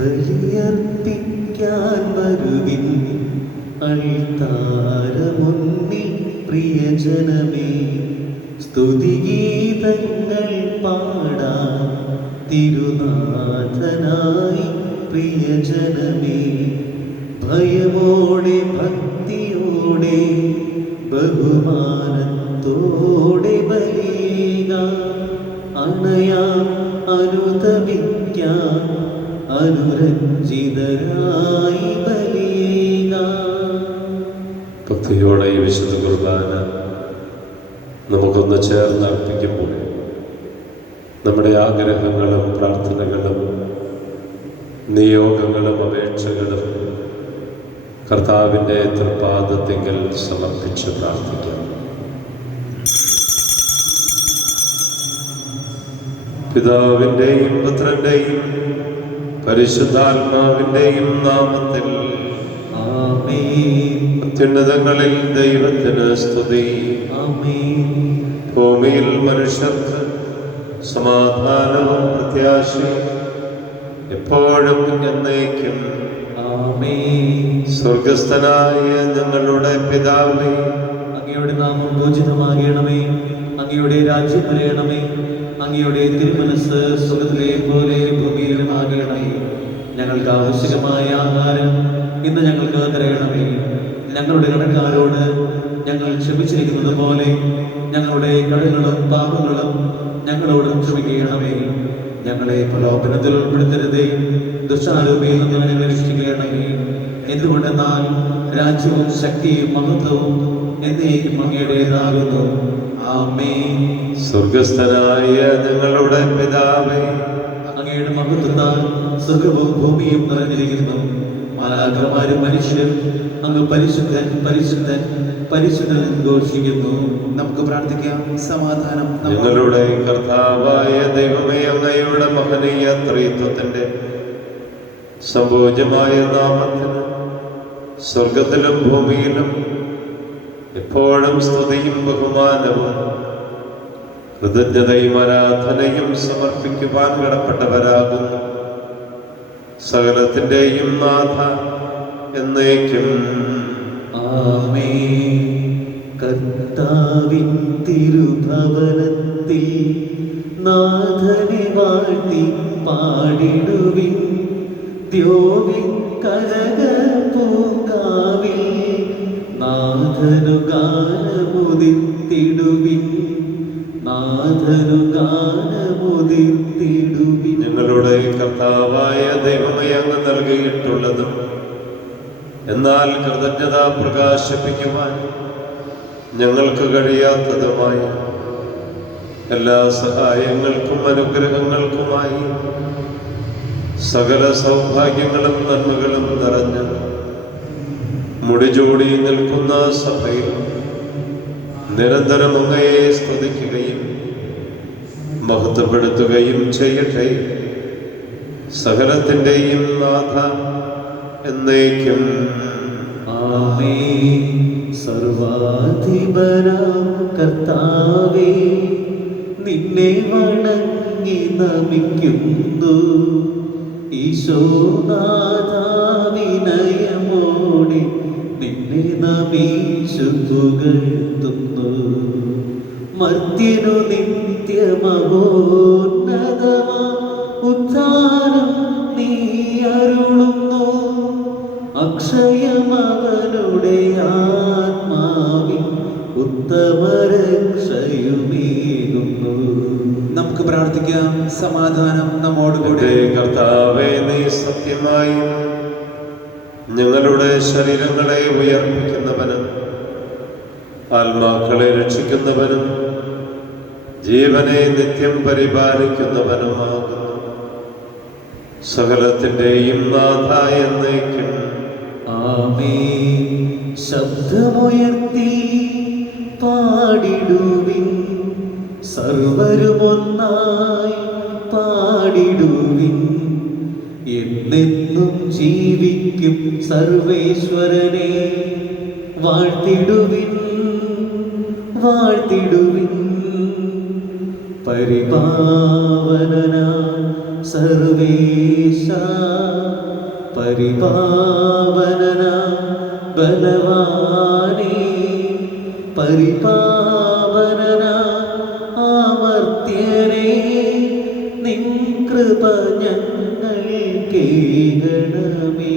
ബലിയർപ്പിക്കാൻ വരുവിൻ അൾത്താരമുന്നിൽ പ്രിയജനമേ. സ്തുതിഗീതങ്ങൾ പാടാം തിരുനാഥനായി പ്രിയജനമേ. ഭയമോടെ ഭക്തിയോടെ ബഹുമാനത്തോടെ ബലിയേകാം. അണയാം അനുതപിക്കാം അനുരഞ്ജിതരായി ബലിയേകാം. ഭക്തിയോടെ ഈ വിശുദ്ധ കുർബാന നമുക്കൊന്ന് ചേർന്ന് അർപ്പിക്കുമ്പോൾ നമ്മുടെ ആഗ്രഹങ്ങളും പ്രാർത്ഥനകളും നിയോഗങ്ങളും അപേക്ഷകളും കർത്താവിൻ്റെ തൃപാദത്തിങ്കൽ സമർപ്പിച്ച് പ്രാർത്ഥിക്കാം. പിതാവിൻ്റെയും പുത്രൻ്റെയും പരിശുദ്ധാത്മാവിൻ്റെയും നാമത്തിൽ ആമേൻ. അത്യുന്നതങ്ങളിൽ ദൈവത്തിന് സ്തുതി. ആമേൻ. ഭൂമിയിൽ മനുഷ്യർക്ക് സമാധാനവും പ്രത്യാശയും എപ്പോഴും എന്നേക്കും. ആമേൻ. സ്വർഗസ്ഥനായ ഞങ്ങളുടെ പിതാവേ, അങ്ങയുടെ നാമം പൂജിതമാകണമേ. അങ്ങയുടെ രാജ്യം വരയണമേ. അങ്ങയുടെ തിരുമനസ് സ്വർഗ്ഗത്തിലെ പോലെ ഭൂമിയിലുമാകണമേ. ഞങ്ങൾക്ക് ആവശ്യമായ ആഹാരം ഇന്ന് ഞങ്ങൾക്ക് തരണമേ. ഞങ്ങളുടെ കടക്കാരോട് ഞങ്ങൾ ക്ഷമിച്ചിരിക്കുന്നത് പോലെ ഞങ്ങളുടെ കടങ്ങളും പാപങ്ങളും ഞങ്ങളോട് ക്ഷമിക്കണമേ. ഞങ്ങളെ പ്രലോഭനത്തിൽ ഉൾപ്പെടുത്തരുതേ, ദുഷ്ടാരൂപിയിൽ നിന്ന് ഞങ്ങളെ രക്ഷിക്കണമേ. എന്തുകൊണ്ടെന്നാൽ രാജ്യവും ശക്തിയും മഹത്വവും എന്നേക്കും അങ്ങയുടേതാകുന്നു. ആമേൻ. സ്വർഗസ്ഥനായ ഞങ്ങളുടെ പിതാവേ, അങ്ങയുടെ മഹത്വത്താൽ സ്വർഗ്ഗവും ഭൂമിയും നിറഞ്ഞിരിക്കുന്നു. മാലാഖമാരും മനുഷ്യരും അങ്ങ് പരിശുദ്ധൻ പരിശുദ്ധൻ പരിശുദ്ധൻ ഘോഷിക്കുന്നു. നമുക്ക് പ്രാർത്ഥിക്കാം. സമാധാനം ഞങ്ങളുടെ കർത്താവായ ദൈവമേ, അങ്ങയുടെ മഹനീയ ത്രിത്വത്തിന്റെ സംഭോജ്യമായ നാമത്തിന് സ്വർഗത്തിലും ഭൂമിയിലും എപ്പോഴും സ്തുതിയും ബഹുമാനവും കൃതജ്ഞതയും ആരാധനയും സമർപ്പിക്കുവാൻ കടപ്പെട്ടവരാകുന്നു. സകലത്തിൻ്റെയും നാഥ എന്നേക്കും. ആമേൻ. കർത്താവിൻ തിരുഭവനത്തിൽ നാഥനെ വാഴ്ത്തി പാടിടുവിൻ. ദ്യോവിൻ കനകപ്പൂങ്കാവിൽ നാഥനു ഗാനമുതിർത്തിടുവിൻ. നാഥനു ഗാനമുതിർത്തിടുവിൻ. ഞങ്ങളുടെ കർത്താവായ ദൈവമേ, അങ്ങ് നൽകിയിട്ടുള്ളതും എന്നാൽ കൃതജ്ഞത പ്രകാശിപ്പിക്കുവാൻ ഞങ്ങൾക്ക് കഴിയാത്തതുമായി എല്ലാ സഹായങ്ങൾക്കും അനുഗ്രഹങ്ങൾക്കുമായി സകല സൗഭാഗ്യങ്ങളും നന്മകളും നിറഞ്ഞ് മുടിചൂടി നിൽക്കുന്ന സഭയിൽ നിരന്തരം അങ്ങയെ സ്തുതിക്കുകയും മഹത്വപ്പെടുത്തുകയും ചെയ്യട്ടെ. സകലത്തിൻ്റെയും നാഥ എന്നേക്കും. ആമേൻ. സർവാധിപനാം കർത്താവേ, നിന്നെ വണങ്ങി നമിക്കുന്നു. ഈശോനാഥാ, വിനയമോടെ നിന്നെ നമിച്ചു പുകഴ്ത്തുന്നു. മർത്യനു നിത്യമഹോന്നതമാ ഉദ്ധാനം നീ അരുളുന്നു. അക്ഷയമവനുടെ ആത്മാവിൽ ഉത്തമരക്ഷയുമേകുന്നു. നമുക്ക് പ്രാർത്ഥിക്കാം. സമാധാനം നമ്മോടുകൂടെ. കർത്താവേ, നീ സത്യമായും ഞങ്ങളുടെ ശരീരങ്ങളെ ഉയർപ്പിക്കുന്നവനും ആത്മാക്കളെ രക്ഷിക്കുന്നവനും ജീവനെ നിത്യം പരിപാലിക്കുന്നവനുമാകുന്നു. സകലത്തിൻ്റെയും നാഥ എന്നേക്കും. ആമേൻ. ശബ്ദമുയർത്തി പാടിടുവിൻ. സർവരുമൊന്നായി പാടിടുവിൻ. എന്നെന്നും ജീവിക്കും സർവേശ്വരനെ വാഴ്ത്തിടുവിൻ. വാഴ്ത്തിടുവിൻ. പരിപാവനനാം സർവേശ പരിപാവനന ബലവാനേ, പരിപാവനന ആമർത്യനേ, നിൻ കൃപ ഞങ്ങൾ കേൾക്കണമേ.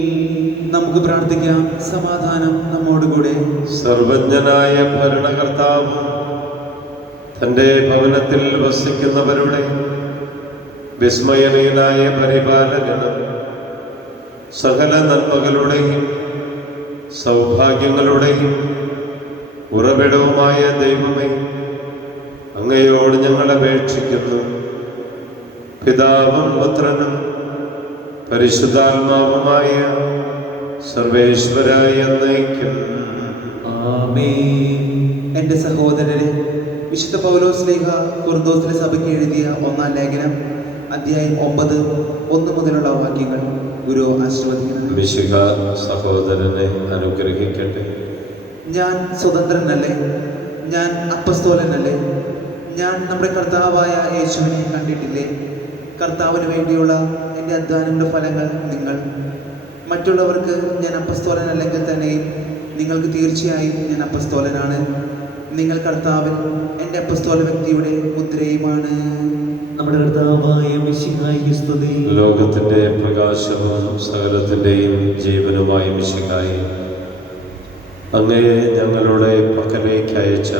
നമുക്ക് പ്രാർത്ഥിക്കാം. സമാധാനം നമ്മോടുകൂടെ. സർവജ്ഞനായ ഭരണകർത്താവും തൻ്റെ ഭവനത്തിൽ വസിക്കുന്നവരുടെ വിസ്മയനീയനായ പരിപാലകനും സകല നന്മകളുടെയും സൗഭാഗ്യങ്ങളുടെയും ഉറവിടവുമായ ദൈവമേ, അങ്ങയോട് ഞങ്ങൾ അപേക്ഷിക്കുന്നു. പിതാവും പുത്രനും പരിശുദ്ധാത്മാവുമായ സർവേശ്വരായ എന്നേക്കും ആമേൻ. എൻ്റെ സഹോദരരെ, വിശുദ്ധ പൗലോസ് ശ്ലീഹ കൊരിന്തോസിലെ സഭയ്ക്ക് എഴുതിയ 1-ാം ലേഖനം അധ്യായം 9 1 മുതലുള്ള വാക്യങ്ങൾ ഗുരു ആശീർവദിക്കുന്നു. മിശിഹ സഹോദരനെ അനുഗ്രഹിക്കട്ടെ. ഞാൻ സ്വതന്ത്രനല്ലേ? ഞാൻ അപ്പസ്തോലനല്ലേ? ഞാൻ നമ്മുടെ കർത്താവായ യേശുവിനെ കണ്ടിട്ടില്ലേ? കർത്താവിന് വേണ്ടിയുള്ള എൻ്റെ അധ്വാനങ്ങളുടെ ഫലങ്ങൾ നിങ്ങൾ. മറ്റുള്ളവർക്ക് ഞാൻ അപ്പസ്തോലനല്ലെങ്കിൽ തന്നെയും നിങ്ങൾക്ക് തീർച്ചയായും ഞാൻ അപ്പസ്തോലനാണ്. നിങ്ങൾ കർത്താവിൽ എൻ്റെ അപ്പസ്തോല വ്യക്തിയുടെ മുദ്രയുമാണ്. നമ്മുടെ കർത്താവായ മിശിഹായ്ക്ക് സ്തുതി. ലോകത്തിന്റെ പ്രകാശവും സകലത്തിന്റെയും ജീവനുമായ മിശിഹായെ, അങ്ങയെ ഞങ്ങളുടെ പക്കലേക്ക് അയച്ച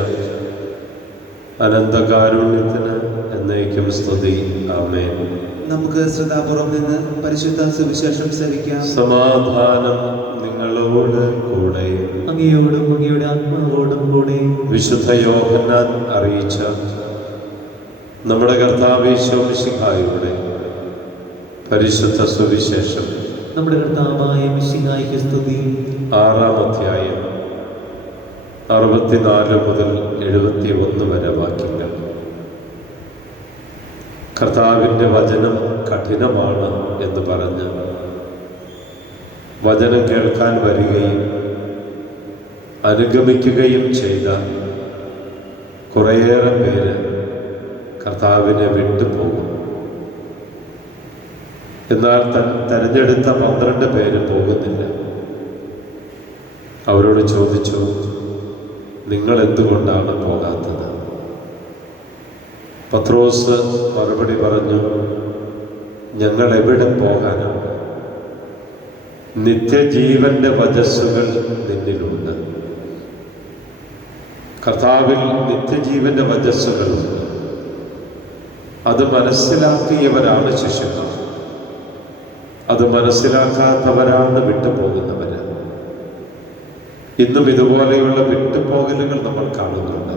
അനന്തകാരുണ്യത്തിന് എന്നേക്കും സ്തുതി. ആമേൻ. നമുക്ക് ശ്രദ്ധാപൂർവം നിന്ന് പരിശുദ്ധ സുവിശേഷം ശ്രവിക്കാം. സമാധാനം നിങ്ങളോട് കൂടെ. അങ്ങയോടും അങ്ങയുടെ ആത്മാവോടും കൂടെ. വിശുദ്ധ യോഹന്നാൻ അറിയിച്ച നമ്മുടെ കർത്താവ് യേശു മിശിഹായുടെ പരിശുദ്ധ സുവിശേഷം. നമ്മുടെ കർത്താവായ മിശിഹായ്ക്ക് സ്തുതി. 6-ാം അധ്യായം 64 മുതൽ 71 വരെ വാക്യങ്ങൾ. കർത്താവിൻ്റെ വചനം കഠിനമാണ് എന്ന് പറഞ്ഞ് വചനം കേൾക്കാൻ വരികയും അനുഗമിക്കുകയും ചെയ്ത കുറേയേറെ പേര് കർത്താവിനെ വിട്ടുപോകും. എന്നാൽ തെരഞ്ഞെടുത്ത 12 പേര് പോകുന്നില്ല. അവരോട് ചോദിച്ചു, നിങ്ങൾ എന്തുകൊണ്ടാണ് പോകാത്തത്? പത്രോസ് മറുപടി പറഞ്ഞു, ഞങ്ങൾ എവിടെ പോകാനാണ്? നിത്യജീവന്റെ വചസ്സുകൾ നിന്നിലുണ്ട്. കർത്താവിൽ നിത്യജീവന്റെ വചസ്സുകളുണ്ട്. അത് മനസ്സിലാക്കിയവരാണ് ശിഷ്യന്മാർ. അത് മനസ്സിലാക്കാത്തവരാണ് വിട്ടുപോകുന്നവര്. ഇന്നും ഇതുപോലെയുള്ള വിട്ടുപോകലുകൾ നമ്മൾ കാണുന്നുണ്ട്.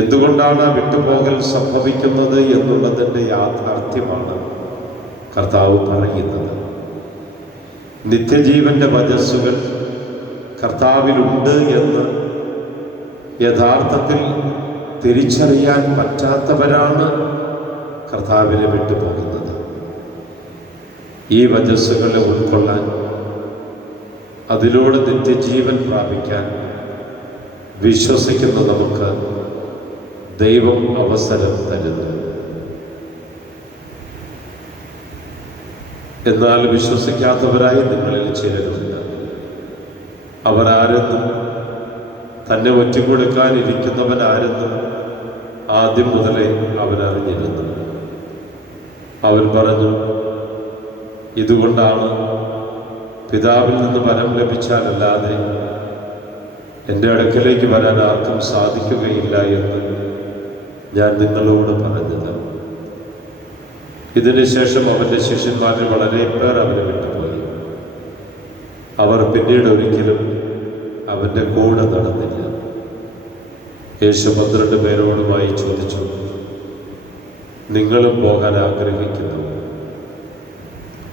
എന്തുകൊണ്ടാണ് ആ വിട്ടുപോകൽ സംഭവിക്കുന്നത് എന്നുള്ളതിൻ്റെ യാഥാർത്ഥ്യമാണ് കർത്താവ് പറയുന്നത്. നിത്യജീവന്റെ വചസ്സുകൾ കർത്താവിലുണ്ട് എന്ന് യഥാർത്ഥത്തിൽ തിരിച്ചറിയാൻ പറ്റാത്തവരാണ് കർത്താവിനെ വിട്ടുപോകുന്നത്. ഈ വചസ്സുകളെ ഉൾക്കൊള്ളാൻ, അതിലൂടെ നിത്യജീവൻ പ്രാപിക്കാൻ വിശ്വസിക്കുന്ന നമുക്ക് ദൈവം അവസരം തരുന്നു. എന്നാൽ വിശ്വസിക്കാത്തവരായി നിങ്ങളിൽ ചിലരുണ്ട്. അവരാരെന്നും തന്നെ ഒറ്റിക്കൊടുക്കാനിരിക്കുന്നവനാരെന്നും ആദ്യം മുതലേ അവനറിഞ്ഞിരുന്നു. അവൻ പറഞ്ഞു, ഇതുകൊണ്ടാണ് പിതാവിൽ നിന്ന് വരം ലഭിച്ചാലല്ലാതെ എൻ്റെ അടുക്കലേക്ക് വരാൻ ആർക്കും സാധിക്കുകയില്ല എന്ന് ഞാൻ നിങ്ങളോട് പറഞ്ഞത്. ഇതിനുശേഷം അവൻ്റെ ശിഷ്യന്മാരിൽ വളരെ പേർ അവനെ വിട്ടുപോയി. അവർ പിന്നീട് ഒരിക്കലും അവൻ്റെ കൂടെ നടന്നില്ല. യേശു 12 പേരോടുമായി ചോദിച്ചു, നിങ്ങളും പോകാൻ ആഗ്രഹിക്കുന്നു?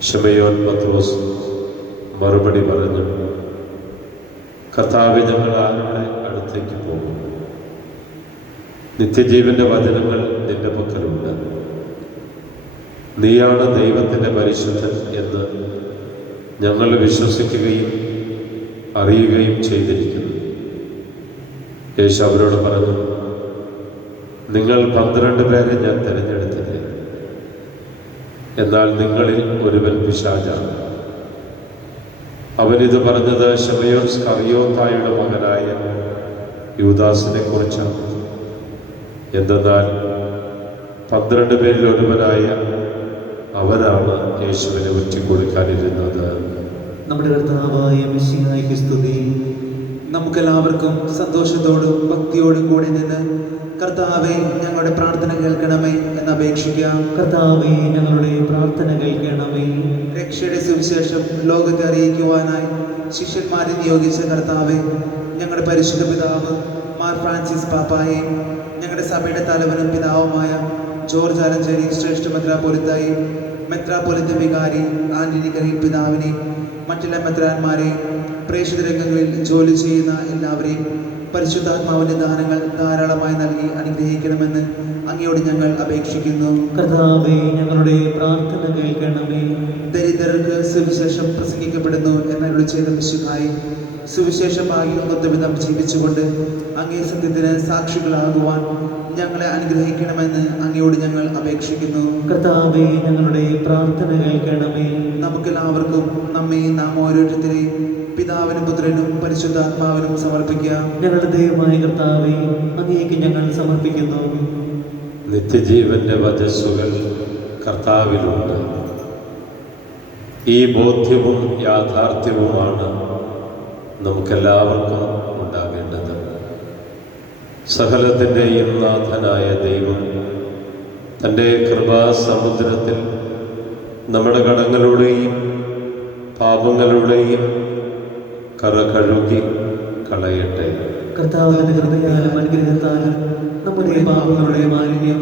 ശിമയോൻ പത്രോസ് മറുപടി പറഞ്ഞു, കർത്താവേ, ഞങ്ങൾ ആരുടെ അടുത്തേക്ക് പോകും? നിത്യജീവന്റെ വചനങ്ങൾ നിന്റെ പക്കലുണ്ട്. നീയാണ് ദൈവത്തിൻ്റെ പരിശുദ്ധൻ എന്ന് ഞങ്ങൾ വിശ്വസിക്കുകയും അറിയുകയും ചെയ്തിരിക്കുന്നു. യേശു അവരോട് പറഞ്ഞു, നിങ്ങൾ 12 പേരെ ഞാൻ തിരഞ്ഞെടുത്തില്ലേ? എന്നാൽ നിങ്ങളിൽ ഒരുവൻ പിശാചാണ്. അവനിത് പറഞ്ഞത് ശിമയോൻ സ്കറിയോത്തായുടെ മകനായ യൂദാസിനെ കുറിച്ചാണ്. എന്തെന്നാൽ 12 പേരിൽ ഒരുവനായ അവനാണ് യേശുവിനെ ഒറ്റിക്കൊടുക്കാനിരുന്നത്. നമ്മുടെ കർത്താവായ മിശിഹായ്ക്ക് സ്തുതി. നമുക്കെല്ലാവർക്കും സന്തോഷത്തോടും ഭക്തിയോടും കൂടി നിന്ന് കർത്താവെ ഞങ്ങളുടെ പ്രാർത്ഥന കേൾക്കണമേ എന്ന് അപേക്ഷിക്കാം. കർത്താവേ, ഞങ്ങളുടെ പ്രാർത്ഥന കേൾക്കണമേ. രക്ഷയുടെ സുവിശേഷം ലോകത്തെ അറിയിക്കുവാനായി ശിഷ്യന്മാരെ നിയോഗിച്ച കർത്താവെ, ഞങ്ങളുടെ പരിശുദ്ധ പിതാവ് മാർ ഫ്രാൻസിസ് പാപ്പായെ, ഞങ്ങളുടെ സഭയുടെ തലവനും പിതാവുമായ ജോർജ് ആലഞ്ചേരി ശ്രേഷ്ഠ മെത്രാപ്പൊലിത്തായി, മെത്രാപ്പൊലിത്ത വികാരി ആന്റണി കരീം പിതാവിനെയും മറ്റെല്ലാ മെത്രാന്മാരെയും പ്രേക്ഷിത രംഗങ്ങളിൽ ജോലി ചെയ്യുന്ന എല്ലാവരെയും പരിശുദ്ധാത്മാവിന്റെ ദാനങ്ങൾ ധാരാളമായി നൽകി അനുഗ്രഹിക്കണമെന്ന് അങ്ങയോട് ഞങ്ങൾ അപേക്ഷിക്കുന്നു. കർത്താവേ, ഞങ്ങളുടെ പ്രാർത്ഥന കേൾക്കണമേ. ദരിദ്രർക്ക് സുവിശേഷം പ്രസംഗിക്കപ്പെടുന്നു എന്നരുളി ചെയ്ത മിശിഹായി, സുവിശേഷ ഭാഗ്യം വിധം ജീവിച്ചുകൊണ്ട് അങ്ങേ സത്യത്തിന് സാക്ഷികളാകുവാൻ ഞങ്ങളെ അനുഗ്രഹിക്കണമെന്ന് അങ്ങയോട് ഞങ്ങൾ അപേക്ഷിക്കുന്നു. കർത്താവേ, ഞങ്ങളുടെ പ്രാർത്ഥന കേൾക്കണമേ. നമുക്കെല്ലാവർക്കും നമ്മെയും നാം ഓരോരുത്തരെയും പിതാവിനും പുത്രനും പരിശുദ്ധാത്മാവിനും സമർപ്പിക്കാം. ഞങ്ങളുടെ ദൈവമായ കർത്താവേ, അങ്ങേക്ക് ഞങ്ങൾ സമർപ്പിക്കുന്നു. നിത്യജീവന്റെ വചസ്സുകൾ കർത്താവിലുണ്ട്. ഈ ബോധ്യവും യാഥാർത്ഥ്യവുമാണ് നമുക്കെല്ലാവർക്കും ഉണ്ടാകേണ്ടത്. സകലത്തിൻ്റെയും നാഥനായ ദൈവം തൻ്റെ കൃപാസമുദ്രത്തിൽ നമ്മുടെ കടങ്ങളുടെയും പാപങ്ങളുടെയും കറ കഴുകി കളയട്ടെ. കർത്താവിന്റെ കൃപയാലും അനുഗ്രഹത്താലും നമ്മുടെ പാപങ്ങളുടെ മാലിന്യം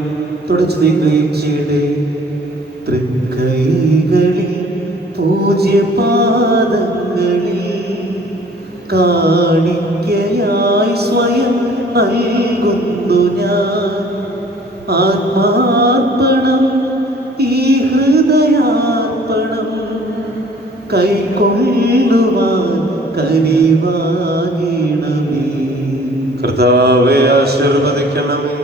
തുടച്ചു നീക്കുകയും ചെയ്യട്ടെ. തൃക്കൈകളിൽ പൂജ്യപാദങ്ങളിൽ കാണിക്കയായി സ്വയം നൽകുന്നു ഞാൻ. ആത്മാർപ്പണം, ഈ ഹൃദയാർപ്പണം കൈക്കൊള്ളുവാൻ കനിവാകണമേ. കർത്താവെ ആശീർവദിക്കണമേ.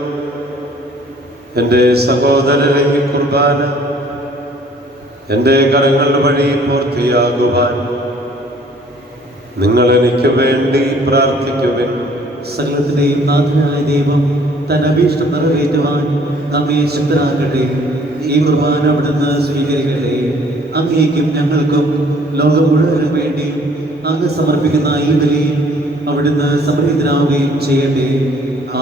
എൻ്റെ സഹോദരരെ, ഈ കുർബാന എൻ്റെ കരങ്ങൾ വഴി പൂർത്തിയാകുവാൻ നിങ്ങൾ എനിക്ക് വേണ്ടി പ്രാർത്ഥിക്കുവിൻ. സകലത്തിന്റെയും നാഥനായ ദൈവം തന്റെ അഭീഷ്ടം നിറവേറ്റുവാൻ നമ്മെ ശക്തരാക്കട്ടെ. ഈ കുർബാന അവിടുന്ന് സ്വീകരിക്കട്ടെ. അങ്ങേക്കും ഞങ്ങൾക്കും ലോകം മുഴുവനും വേണ്ടി അങ്ങ് സമർപ്പിക്കുന്ന ഈ ബലിയിൽ അവിടുന്ന് സമൃദ്ധനാവുകയും ചെയ്യട്ടെ.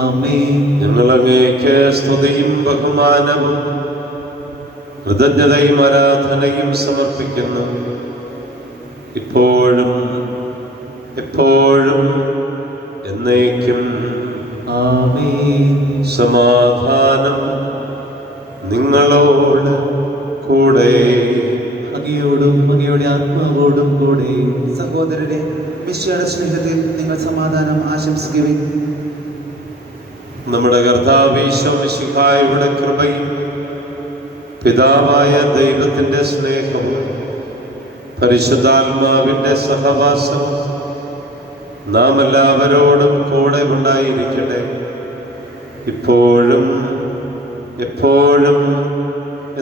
ആമേൻ. ഞങ്ങൾ അങ്ങേക്ക് സ്തുതിയും ബഹുമാനവും കൃതജ്ഞതയും ആരാധനയും സമർപ്പിക്കുന്നു, ഇപ്പോഴും എപ്പോഴും എന്നേക്കും. ആമേൻ. സമാധാനം നിങ്ങളോട് കൂടെ. അങ്ങയോടും അങ്ങയുടെ ആത്മാവോടും കൂടെ. സഹോദരരെ, മിശിഹായുടെ സ്നേഹത്തിൽ നിങ്ങൾ സമാധാനം ആശംസിക്കുവിൻ. നമ്മുടെ കർത്താവ് ഈശോ മിശിഹായുടെ കൃപയും പിതാവായ ദൈവത്തിൻ്റെ സ്നേഹവും പരിശുദ്ധാത്മാവിൻ്റെ സഹവാസവും നാം എല്ലാവരോടും കൂടെ ഉണ്ടായിരിക്കട്ടെ, ഇപ്പോഴും എപ്പോഴും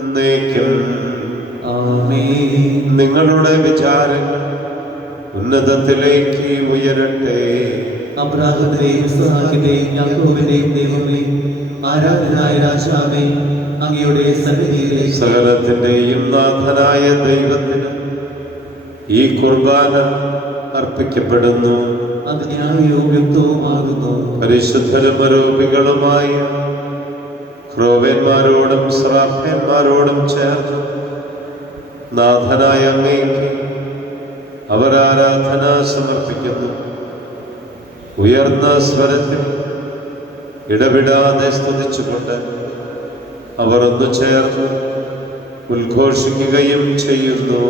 എന്നേക്കും. ആമേൻ. നിങ്ങളുടെ വിചാരങ്ങൾ ഉന്നതത്തിലേക്ക് ഉയരട്ടെ. അബ്രാഹത്തിന്റെയും ഇസ്ഹാക്കിന്റെയും യാക്കോബിന്റെയും ദൈവമേ, ആരാധനായ രാജാവേ, അങ്ങയുടെ സന്നിധിയിലെ സകലത്തിൻ്റെയും നാഥനായ ദൈവത്തിന് ഈ കുർബാന അർപ്പിക്കപ്പെടുന്നു. അത് ന്യായവും യുക്തവുമാകുന്നു. പരിശുദ്ധരും അരൂപികളുമായ ക്രോവന്മാരോടും ശ്രാപ്യന്മാരോടും ചേർന്ന് നാഥനായ അങ്ങേക്ക് അവർ ആരാധന സമർപ്പിക്കുന്നു. ഉയർന്ന സ്വരത്തിൽ ഇടവിടാതെ സ്തുതിച്ചുകൊണ്ട് അവർ ഒന്നു ചേർന്ന് ഉദ്ഘോഷിക്കുകയും ചെയ്യുന്നു.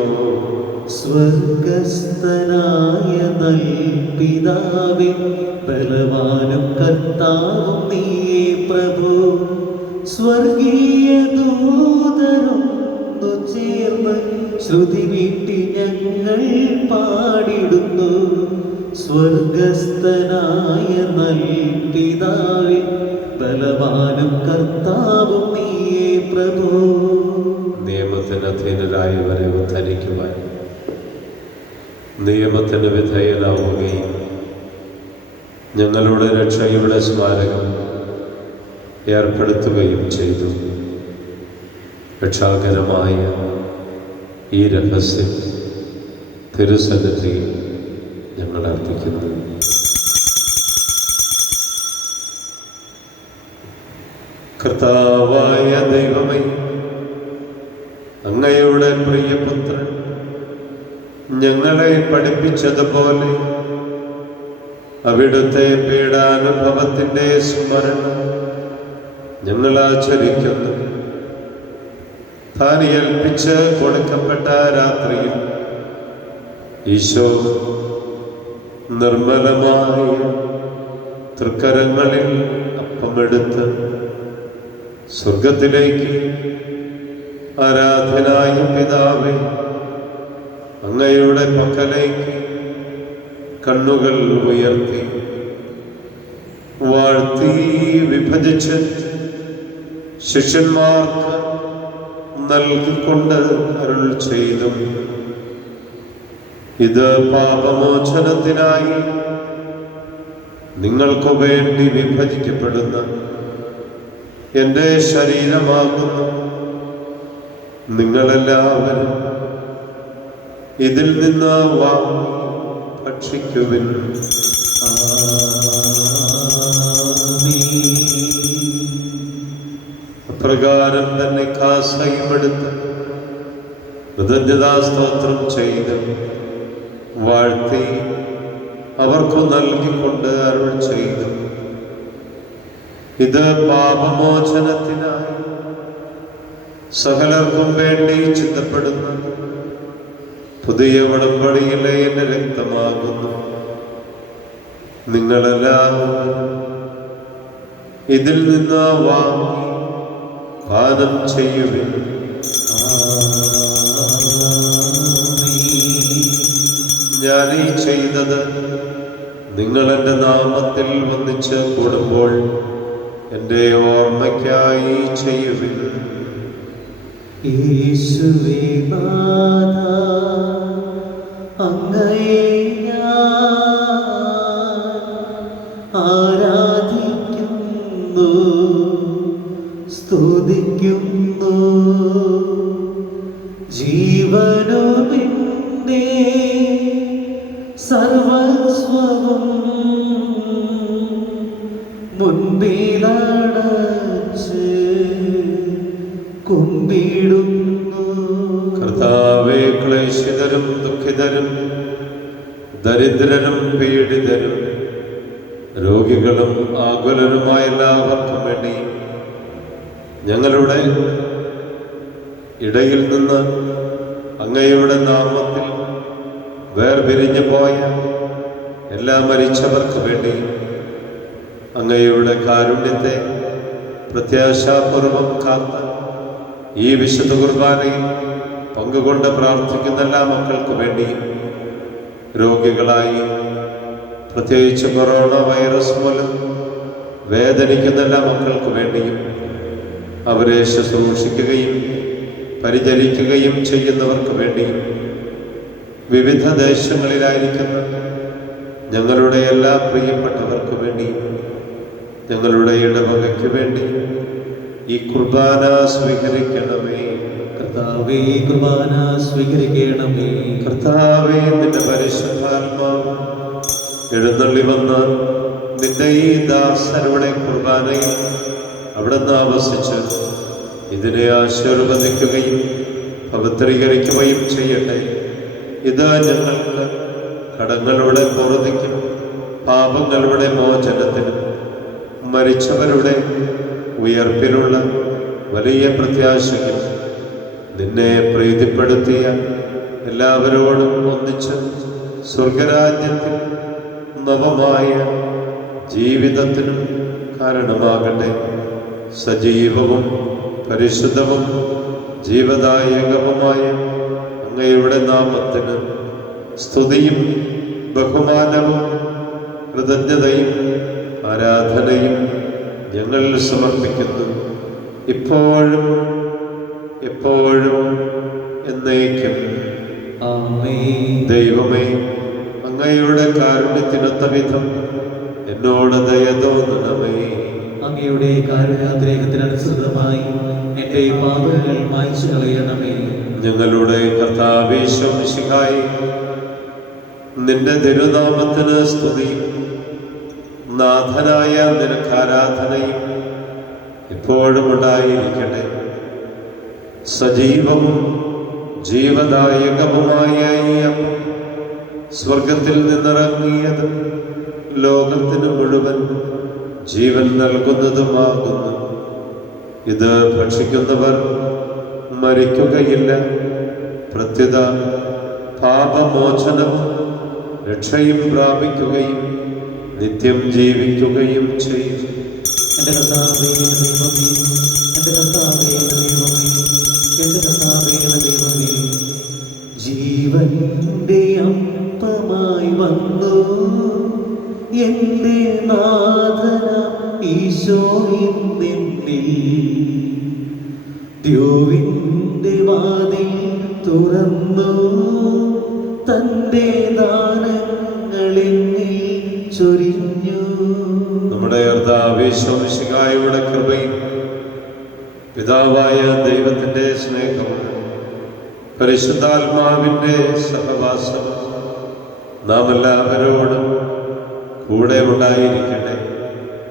സ്വർഗസ്ഥനായ പിതാവേ, ബലവാനും കർത്താവും നീയേ പ്രഭു. സ്വർഗീയ ദൂതരൊന്നു ചേർന്ന് ശ്രുതി വീട്ടി ഞങ്ങൾ പാടിടുന്നു. സ്വർഗസ്ഥനായ പിതാവേ, ബലവാനും കർത്താവും നീയേ പ്രഭു. നിയമത്തിന് നിയമധീനരായവരെ ഉദ്ധരിക്കുവാൻ നിയമത്തിന് വിധേയനാവുകയും ഞങ്ങളുടെ രക്ഷയുടെ സ്മാരകം ഏർപ്പെടുത്തുകയും ചെയ്തു. രക്ഷാകരമായ ഈ രഹസ്യം തിരുസന്നിധിയിൽ ഞങ്ങൾ അർപ്പിക്കുന്നു. കർത്താവായ ദൈവമേ, അങ്ങയുടെ പ്രിയപുത്രൻ ഞങ്ങളെ പഠിപ്പിച്ചതുപോലെ അവിടുത്തെ പീഡാനുഭവത്തിൻ്റെ സ്മരണ ഞങ്ങൾ ആചരിക്കുന്നു. താൻ ഏൽപ്പിച്ച് കൊടുക്കപ്പെട്ട രാത്രിയിൽ ഈശോ നിർമ്മലമായ തൃക്കരങ്ങളിൽ അപ്പമെടുത്ത് സ്വർഗത്തിലേക്ക് ആരാധനായ പിതാവേ, അങ്ങയുടെ പക്കലേക്ക് കണ്ണുകൾ ഉയർത്തി വാഴ്ത്തി വിഭജിച്ച് ശിഷ്യന്മാർക്ക് നൽകിക്കൊണ്ട് അരുൾ ചെയ്തു, ഇത് പാപമോചനത്തിനായി നിങ്ങൾക്ക് വേണ്ടി വിഭജിക്കപ്പെടുന്ന എൻ്റെ ശരീരമാകുന്നു. നിങ്ങളെല്ലാവരും ഇതിൽ നിന്ന് വാങ്ങി ഭക്ഷിക്കുവിൻ. അപ്രകാരം തന്നെ കാസയുമെടുത്ത് കൃതജ്ഞതാസ്തോത്രം ചെയ്ത് വാഴ്ത്തി അവർക്ക് നൽകിക്കൊണ്ട് അരുൾ ചെയ്തു, ഇത് പാപമോചനത്തിനായി സകലർക്കും വേണ്ടി ചിന്തപ്പെടുന്ന പുതിയ ഉടമ്പടിയിലെ എൻ്റെ രക്തമാകുന്നു. നിങ്ങളെല്ലാവരും ഇതിൽ നിന്ന് വാങ്ങി പാനം ചെയ്യുവിൻ. ഞാനീ ചെയ്തത് നിങ്ങൾ എൻ്റെ നാമത്തിൽ ഒന്നിച്ച് കൂടുമ്പോൾ എൻ്റെ ഓർമ്മയ്ക്കായി ചെയ്യുവിൻ. യേശുവേ നാഥ, അങ്ങയെ ഞാൻ ആരാധിക്കുന്നു, സ്തുതിക്കുന്നു. ജീവനുമെന്റെ സർവസ്വവും മുൻപിലടച്ച് കുമ്പിടുന്നു. കർത്താവേ, ക്ലേശിതരും ദുഃഖിതരും ദരിദ്രരും പീഡിതരും രോഗികളും ആകുലരുമായ എല്ലാവർക്കും വേണ്ടി ഞങ്ങളുടെ ഇടയിൽ നിന്ന് അങ്ങയുടെ നാമത്തിൽ വേർപിരിഞ്ഞു പോയ എല്ലാ മരിച്ചവർക്ക് വേണ്ടി അങ്ങയുടെ കാരുണ്യത്തെ പ്രത്യാശാപൂർവം കാത്ത ഈ വിശുദ്ധ കുർബാനയിൽ പങ്കുകൊണ്ട് പ്രാർത്ഥിക്കുന്ന എല്ലാ മക്കൾക്ക് വേണ്ടി, രോഗികളായി പ്രത്യേകിച്ച് കൊറോണ വൈറസ് മൂലം വേദനിക്കുന്ന എല്ലാ മക്കൾക്ക് വേണ്ടിയും, അവരെ ശുശ്രൂഷിക്കുകയും പരിചരിക്കുകയും ചെയ്യുന്നവർക്ക് വേണ്ടിയും, വിവിധ ദേശങ്ങളിലായിരിക്കുന്ന ഞങ്ങളുടെ എല്ലാ പ്രിയപ്പെട്ടവർക്ക് വേണ്ടിയും, ഞങ്ങളുടെ ഇടവകയ്ക്ക് വേണ്ടി ഈ കുർബാന സ്വീകരിക്കണമേ. കർത്താവേ, കുർബാന സ്വീകരിക്കണമേ. കർത്താവേ, നിന്റെ പരിശുദ്ധാത്മാവ് എഴുന്നള്ളി വന്ന് നിന്റെ ഈ ദാസരുടെ കുർബാനയിൽ അവിടുന്ന് ആവസിച്ച് ഇതിനെ ആശീർവദിക്കുകയും പവിത്രീകരിക്കുകയും ചെയ്യട്ടെ. ഇത് ഞങ്ങൾക്ക് കടങ്ങളുടെ പൊറുതിക്കും പാപങ്ങളുടെ മോചനത്തിനും മരിച്ചവരുടെ ഉയർപ്പിലുള്ള വലിയ പ്രത്യാശയ്ക്കും നിന്നെ പ്രീതിപ്പെടുത്തിയ എല്ലാവരോടും ഒന്നിച്ച് സ്വർഗരാജ്യത്തിൽ നവമായ ജീവിതത്തിനും കാരണമാകട്ടെ. സജീവവും പരിശുദ്ധവും ജീവദായകവുമായ അങ്ങയുടെ നാമത്തിന് സ്തുതിയും ബഹുമാനവും കൃതജ്ഞതയും ആരാധനയും ഞങ്ങൾ സമർപ്പിക്കുന്നു, ഇപ്പോഴും എപ്പോഴും എന്നേക്കും. ആമേൻ. ദൈവമേ, അങ്ങയുടെ കാരുണ്യത്തിനൊത്ത വിധം എന്നോട് ദയ തോന്നണമേ. അങ്ങയുടെ കാരുണ്യാതിരേകത്തിനനുസൃതമായി എൻ്റെ പാപങ്ങൾ മായ്ച്ചു കളയണമേ. ഞങ്ങളുടെ കർത്താവേ മിശിഹായേ, നിന്റെ തിരുനാമത്തിന് സ്തുതി. നാഥനായ നിനക്ക് ആരാധനയും എപ്പോഴും ഉണ്ടായിരിക്കട്ടെ. സജീവവും ജീവദായകവുമായ ഈ അപ്പം സ്വർഗത്തിൽ നിന്നിറങ്ങിയത് ലോകത്തിന് മുഴുവൻ ജീവൻ നൽകുന്നതുമാകുന്നു. ഇത് ഭക്ഷിക്കുന്നവർ മരിക്കുകയില്ല, പ്രത്യുത പാപമോചനവും രക്ഷയും പ്രാപിക്കുകയും നിത്യം ജീവിക്കുകയും ചെയ്യും. എൻ്റെ കർത്താവേ എൻ്റെ ദൈവമേ, എൻ്റെ കർത്താവേ എൻ്റെ ദൈവമേ, എൻ്റെ കർത്താവേ എൻ്റെ ദൈവമേ, ജീവന്റെ അപ്പമായി വന്നു എൻ്റെ നാഥന ഈശോയിൻ നിന്നിൽ ദ്യോവിൻ്റെ വാതിൽ തുറന്നു തൻ്റെ ദാനങ്ങളെന്നിൽ ചൊരിഞ്ഞു. നമ്മുടെ കർത്താവേ മിശിഹായുടെ കൃപയും പിതാവായ ദൈവത്തിൻ്റെ സ്നേഹവും പരിശുദ്ധാത്മാവിൻ്റെ സഹവാസം നാം എല്ലാവരോടും കൂടെ ഉണ്ടായിരിക്കട്ടെ,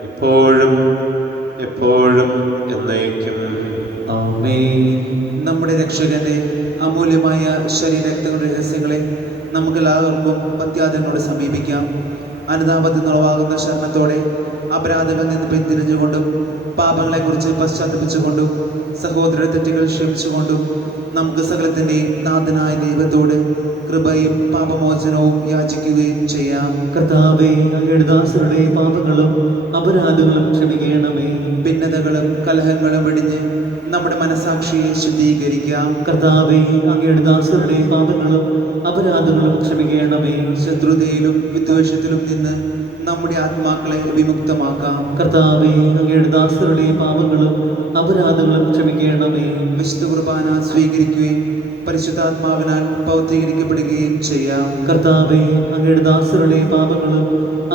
ഇപ്പോഴും എപ്പോഴും എന്നേക്കും. ആമേൻ. നമ്മുടെ രക്ഷകന്റെ അമൂല്യമായ ശരീരരക്തങ്ങളുടെ രഹസ്യങ്ങളെ നമുക്കെല്ലാവർക്കും പത്യാദങ്ങളോട് സമീപിക്കാം. അനുതാപത്തിൽ നിളവാകുന്ന ശരണത്തോടെ അപരാധങ്ങളിൽ നിന്ന് പിന്തിരിഞ്ഞുകൊണ്ടും പാപങ്ങളെക്കുറിച്ച് പശ്ചാത്തപിച്ചുകൊണ്ടും സഹോദര തെറ്റുകൾ ക്ഷമിച്ചുകൊണ്ടും നമുക്ക് സകലത്തിൻ്റെയും നാഥനായ ദൈവത്തോട് കൃപയും പാപമോചനവും യാചിക്കുകയും ചെയ്യാം. കർത്താവേ, അങ്ങയുടെ ദാസരുടെ പാപങ്ങളും അപരാധങ്ങളും ക്ഷമിക്കണമേ. ഭിന്നതകളും കലഹങ്ങളും വെടിഞ്ഞ് നമ്മുടെ മനസാക്ഷിയെ ശുദ്ധീകരിക്കാം. കർത്താവേ, അങ്ങയുടെ ദാസരുടെ പാപങ്ങളും അപരാധങ്ങളും ക്ഷമിക്കണമേ. ശത്രുതയിലും വിദ്വേഷത്തിലും നിന്ന് നമ്മുടെ ആത്മാക്കളെ വിമുക്തമാക്കാം. കർത്താവേ, അങ്ങയുടെ ദാസരുടെ പാപങ്ങളും അപരാധങ്ങളും ക്ഷമിക്കണമേ. വിശുദ്ധ കുർബാന സ്വീകരിക്കുകയും പരിശുദ്ധാത്മാവിനാൽ പൗത്രീകരിക്കപ്പെടുകയും ചെയ്യാം. കർത്താവേ, അങ്ങയുടെ ദാസരുടെ പാപങ്ങളും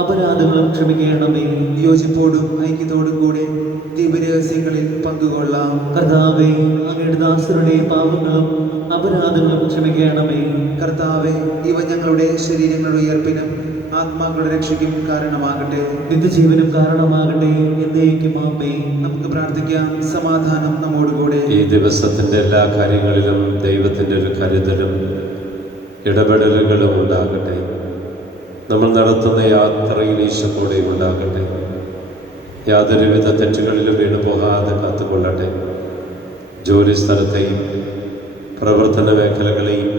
അപരാധങ്ങളും ക്ഷമിക്കണമേ. യോജിപ്പോടും ഐക്യത്തോടും കൂടെ ദിവ്യരഹസ്യങ്ങളിൽ പങ്കുകൊള്ളാം. കർത്താവേ, അങ്ങയുടെ ദാസരുടെ പാപങ്ങളും അപരാധങ്ങളും ക്ഷമിക്കണമേ. കർത്താവെ, ഇവ ഞങ്ങളുടെ ശരീരങ്ങളുടെ ഉയർപ്പിനും ആത്മാക്കളുടെ രക്ഷയ്ക്കും കാരണമാകട്ടെ. നിത്യജീവനും കാരണമാകട്ടെ. എന്നേക്കും ആമേൻ. നമുക്ക് പ്രാർത്ഥിക്കാം. സമാധാനം നമ്മോടുകൂടെ. ഈ ദിവസത്തിൻ്റെ എല്ലാ കാര്യങ്ങളിലും ദൈവത്തിൻ്റെ ഒരു കരുതലും ഇടപെടലുകളും ഉണ്ടാകട്ടെ. നമ്മൾ നടത്തുന്ന യാത്രയിൽ ഈശോ കൂടെ ഉണ്ടാകട്ടെ. യാതൊരുവിധ തെറ്റുകളിലും വീണു പോകാതെ കാത്തുകൊള്ളട്ടെ. ജോലി സ്ഥലത്തെയും പ്രവർത്തന മേഖലകളെയും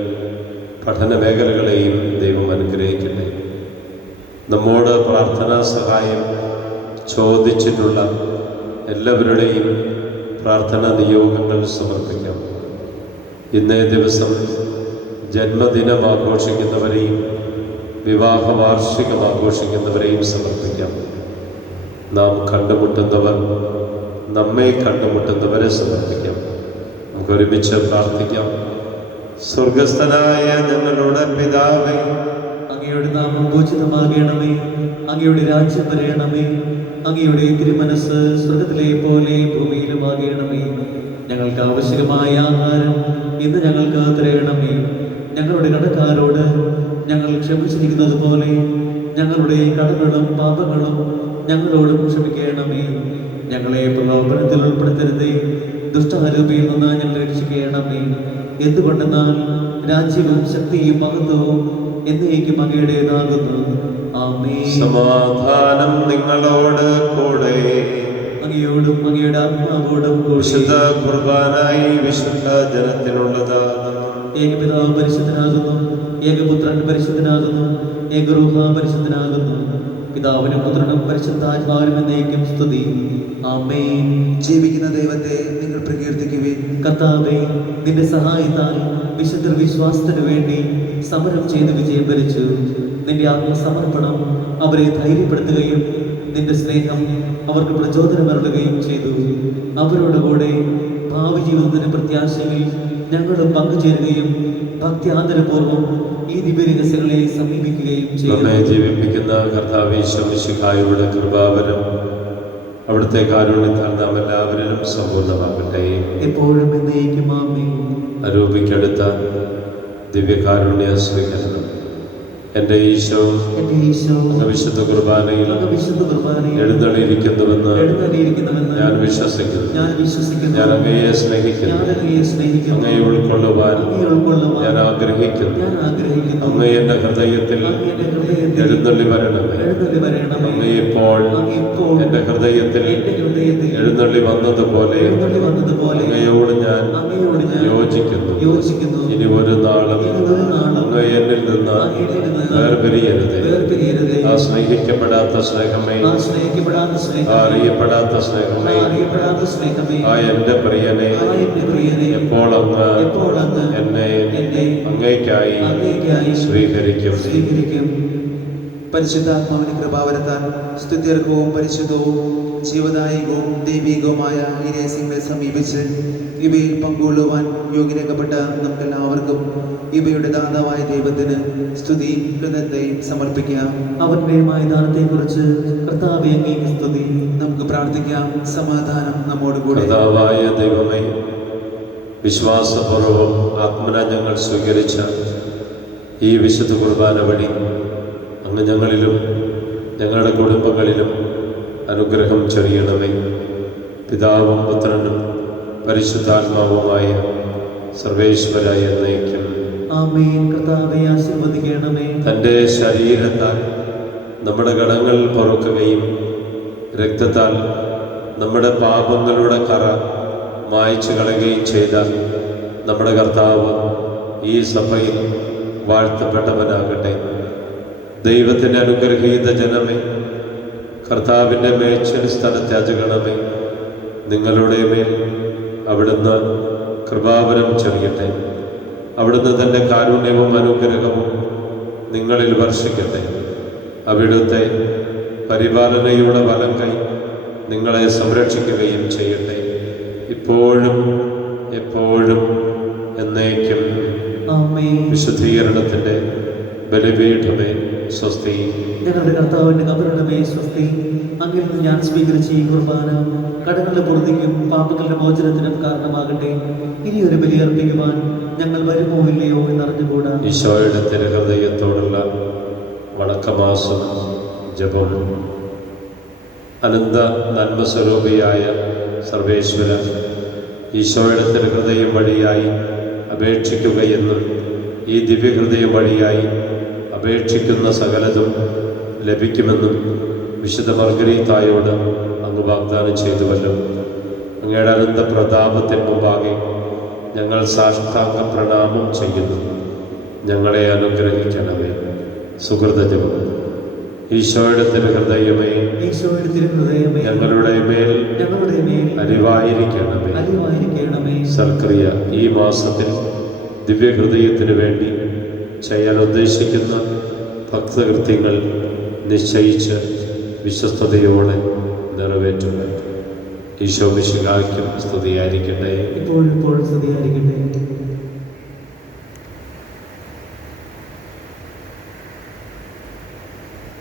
പഠന മേഖലകളെയും ദൈവം അനുഗ്രഹിക്കട്ടെ. നമ്മോട് പ്രാർത്ഥനാ സഹായം ചോദിച്ചിട്ടുള്ള എല്ലാവരുടെയും പ്രാർത്ഥനാ നിയോഗങ്ങൾ സമർപ്പിക്കാം. ഇന്നേ ദിവസം ജന്മദിനം ആഘോഷിക്കുന്നവരെയും വിവാഹ വാർഷികം ആഘോഷിക്കുന്നവരെയും സമർപ്പിക്കാം. നാം കണ്ടുമുട്ടുന്നവർ, നമ്മെ കണ്ടുമുട്ടുന്നവരെ സമർപ്പിക്കാം. നമുക്ക് ഒരുമിച്ച് പ്രാർത്ഥിക്കാം. സ്വർഗസ്ഥനായ ഞങ്ങളുടെ പിതാവേ, അങ്ങയുടെ നാമം പൂജിതമാകണമേ. അങ്ങയുടെ രാജ്യം വരയണമേ. അങ്ങയുടെ തിരുമനസ് സ്വർഗത്തിലെ പോലെ ഭൂമിയിലുമാകണമേ. ഞങ്ങൾക്ക് ആവശ്യമായ ആഹാരം ഇന്ന് ഞങ്ങൾക്ക് തരണമേ. ഞങ്ങളുടെ കടക്കാരോട് ഞങ്ങൾ ക്ഷമിച്ചിരിക്കുന്നത് പോലെ ഞങ്ങളുടെ കടകളും പാപങ്ങളും ഞങ്ങളോടും ക്ഷമിക്കണമേ. ഞങ്ങളെ പ്രലോഭനത്തിൽ ഉൾപ്പെടുത്തരുതേ, ദുഷ്ടാരൂപിയിൽ നിന്ന് ഞങ്ങളെ രക്ഷിക്കണമേ. എന്തുകൊണ്ടെന്നാൽ രാജ്യവും ശക്തിയും മഹത്വവും എന്നേക്കും അങ്ങയുടേതാകുന്നു. ആമേൻ. സമാധാനം നിങ്ങളോട് കൂടെ. അങ്ങയോടും അങ്ങയുടെ ആത്മാവോടും കൂടി. വിശുദ്ധ കുർബാനായി വിശുദ്ധ ജനത്തിനുള്ളതാണ്. ഏകപിതാവ് പരിശുദ്ധനാകുന്നു, ഏകപുത്രൻ പരിശുദ്ധനാകുന്നു, ഏകരൂഹ പരിശുദ്ധനാകുന്നു. പിതാവിനും പുത്രനും പരിശുദ്ധാത്മാവിനും എന്നേക്കും സ്തുതി. ആമേൻ. ജീവിക്കുന്ന ദൈവത്തെ നിങ്ങൾ പ്രകീർത്തിക്കുവിൻ. കർത്താവേ, നിന്റെ സഹായത്താൽ വിശുദ്ധ വിശ്വാസത്തിനു വേണ്ടി സമരം ചെയ്ത് വിജയം വരിച്ചു. നിന്റെ ആത്മസമർപ്പണം അവരെ ധൈര്യപ്പെടുത്തുകയും നിന്റെ സ്നേഹം അവർക്ക് പ്രചോദനമരുളുകയും ചെയ്തു. അവരോടുകൂടെ ഭാവി ജീവിതത്തിന്റെ പ്രത്യാശയിൽ ഞങ്ങളും പങ്കുചേരുകയും ഭക്തി ആദരപൂർവ്വം ഈ ദിവ്യരഹസ്യങ്ങളെ സമീപിക്കുകയും നമ്മെ ചെയ്യുന്നു. ജീവിപ്പിക്കുന്ന കർത്താവ് ഈശോ മിശിഹായുടെ കൃപാവരം അവിടുത്തെ കാരുണ്യത്താൽ നാം എല്ലാവരിലും സമ്പൂർണ്ണമാകട്ടെ. എപ്പോഴും എന്നേക്കും ആമേൻ. അരൂപിക്കടുത്ത ദിവ്യകാരുണ്യ സ്വീകരണം. എൻ്റെ ഈശോ എന്റെ ഈശോ അങ്ങ് വിശുദ്ധ കുർബാനയിൽ അങ്ങ് വിശുദ്ധ കുർബാനയിൽ എഴുന്നള്ളിയിരിക്കുന്നുവെന്ന് എഴുന്നള്ളിയിരിക്കുന്നുവെന്ന് ഞാൻ വിശ്വസിക്കുന്നു. ഞാൻ വിശ്വസിക്കുന്നു. ഞാൻ അങ്ങയെ സ്നേഹിക്കുന്നു. ഞാൻ അങ്ങയെ സ്നേഹിക്കുന്നു. അങ്ങയെ ഉൾക്കൊള്ളുവാൻ അങ്ങയെ ഉൾക്കൊള്ളുവാൻ ഞാൻ ആഗ്രഹിക്കുന്നു. ഞാൻ ആഗ്രഹിക്കുന്നു. അങ്ങ് എൻ്റെ ഹൃദയത്തിൽ അങ്ങ് എന്റെ ഹൃദയത്തിൽ എഴുന്നള്ളി വരണമേ. എഴുന്നള്ളി വരണമേ. അങ്ങ് ഇപ്പോൾ അങ്ങ് ഇപ്പോൾ എൻ്റെ ഹൃദയത്തിൽ എന്റെ ഹൃദയത്തിൽ എഴുന്നള്ളി വന്നതുപോലെ എഴുന്നള്ളി വന്നതുപോലെ അങ്ങയോട് ഞാൻ അങ്ങയോട് ഞാൻ യോജിക്കുന്നു. ഇനി ഒരു നാളും അങ്ങ് എന്നിൽ നിന്ന് വേർപിരിയരുതേ. വേർപിരിയരുതേ. ആ സ്നേഹിക്കപ്പെടാത്ത സ്നേഹമേ, ആ സ്നേഹിക്കപ്പെടാത്ത ആ സ്നേഹമേ, അറിയപ്പെടാത്ത ആ സ്നേഹമേ, അറിയപ്പെടാത്ത സ്നേഹമേ, ആ എൻ്റെ പ്രിയനെ, ആ എന്റെ പ്രിയനെ, എപ്പോൾ അങ്ങ് എപ്പോൾ അങ്ങ് എന്നെ എന്നെ അങ്ങേയ്ക്കായി അങ്ങേയ്ക്കായി സ്വീകരിക്കും. സ്വീകരിക്കും. പരിശുദ്ധാത്മാവിന്റെ കൃപാവരത്താൽ സ്തുത്യർഹവും പരിശുദ്ധവും ജീവദായകവും ദൈവികവുമായ ഈ രഹസ്യങ്ങളെ സമീപിച്ച് ഇവയിൽ പങ്കുകൊള്ളുവാൻ യോഗ്യരാക്കപ്പെട്ട നമുക്കെല്ലാവർക്കും ഇവയുടെ ദാതാവായ ദൈവത്തിന് സ്തുതി കൃതജ്ഞതയും സമർപ്പിക്കാം. അവന്റെ മൈതാനത്തെക്കുറിച്ച് കർത്താവേ അങ്ങേക്ക് സ്തുതി. നമുക്ക് പ്രാർത്ഥിക്കാം. സമാധാനം നമ്മോടുകൂടെ. കർത്താവായ ദൈവമേ, വിശ്വാസപൂർവ്വം ആത്മന ഞങ്ങൾ സ്വീകരിച്ച ഈ വിശുദ്ധ കുർബാന വഴി അങ്ങ് ഞങ്ങളിലും ഞങ്ങളുടെ കുടുംബങ്ങളിലും അനുഗ്രഹം ചൊരിയണമേ. പിതാവും പുത്രനും പരിശുദ്ധാത്മാവുമായ സർവേശ്വര എന്നേക്കും ആമേൻ. കർത്താവേ ആശീർവദിക്കണമേ. തൻ്റെ ശരീരത്താൽ നമ്മുടെ കടങ്ങൾ പൊറുക്കുകയും രക്തത്താൽ നമ്മുടെ പാപങ്ങളുടെ കറ മായ്ച്ചു കളയുകയും ചെയ്ത നമ്മുടെ കർത്താവ് ഈ സഭയിൽ വാഴ്ത്തപ്പെട്ടവനാകട്ടെ. ദൈവത്തിൻ്റെ അനുഗ്രഹീത ജനമേ, കർത്താവിൻ്റെ മേച്ചിൽ സ്ഥലത്തെ അജഗണമേ, നിങ്ങളുടെ മേൽ അവിടുന്ന് കൃപാവരം ചൊരിയട്ടെ. അവിടുന്ന് തൻ്റെ കാരുണ്യവും അനുഗ്രഹവും നിങ്ങളിൽ വർഷിക്കട്ടെ. അവിടുത്തെ പരിപാലനയുടെ വലം കൈ നിങ്ങളെ സംരക്ഷിക്കുകയും ചെയ്യട്ടെ, ഇപ്പോഴും എപ്പോഴും എന്നേക്കും. ആമേൻ. വിശുദ്ധീകരണത്തിൻ്റെ ബലിപീഠമേ സ്വസ്തി. ഞങ്ങളുടെ കർത്താവിന്റെ കബറിടമേ സ്വസ്തി. അങ്ങിൽ നിന്ന് ഞാൻ സ്വീകരിച്ച ഈ കുർബാന കടങ്ങളുടെ പൂർത്തിക്കും പാപങ്ങളുടെ മോചനത്തിനും കാരണമാകട്ടെ. ഇനി ഒരു ബലി അർപ്പിക്കുവാൻ ഞങ്ങൾ വരുമോ ഇല്ലയോ എന്നറിഞ്ഞുകൂടാ. ഈശോയുടെ തിരുഹൃദയത്തോടുള്ള വണക്കമാസം ജപം. അനന്ത നന്മസ്വരൂപിയായ സർവേശ്വര, ഈശോയുടെ തിരുഹൃദയം വഴിയായി അപേക്ഷിക്കുകയെന്നും ഈ ദിവ്യഹൃദയം വഴിയായി അപേക്ഷിക്കുന്ന സകലതും ലഭിക്കുമെന്നും വിശുദ്ധ മർഗരീത്തായോട് അങ്ങ് വാഗ്ദാനം ചെയ്തുവല്ലോ. അങ്ങയുടെ അനന്ത പ്രതാപത്തിന് മുമ്പാകെ ഞങ്ങൾ സാഷ്ടാംഗ പ്രണാമം ചെയ്യുന്നു. ഞങ്ങളെ അനുഗ്രഹിക്കണമേ. സുഹൃതജപം. ഈശോയുടെ തിരുഹൃദയമേ, ഈശോയുടെ തിരുഹൃദയമേ, ഞങ്ങളുടെ മേൽ ഞങ്ങളുടെ മേൽ അലിവായിരിക്കണമേ. അലിവായിരിക്കണമേ. സൽക്രിയ. ഈ മാസത്തിൽ ദിവ്യഹൃദയത്തിനു വേണ്ടി ചെയ്യാൻ ഉദ്ദേശിക്കുന്ന ഭക്തകൃത്യങ്ങൾ നിശ്ചയിച്ച് വിശ്വസ്തയോടെ നിറവേറ്റുക. ഈശോ മിശിഹായ്ക്കും സ്തുതിയായിരിക്കട്ടെ. ഇപ്പോഴും സ്തുതിയായിരിക്കട്ടെ.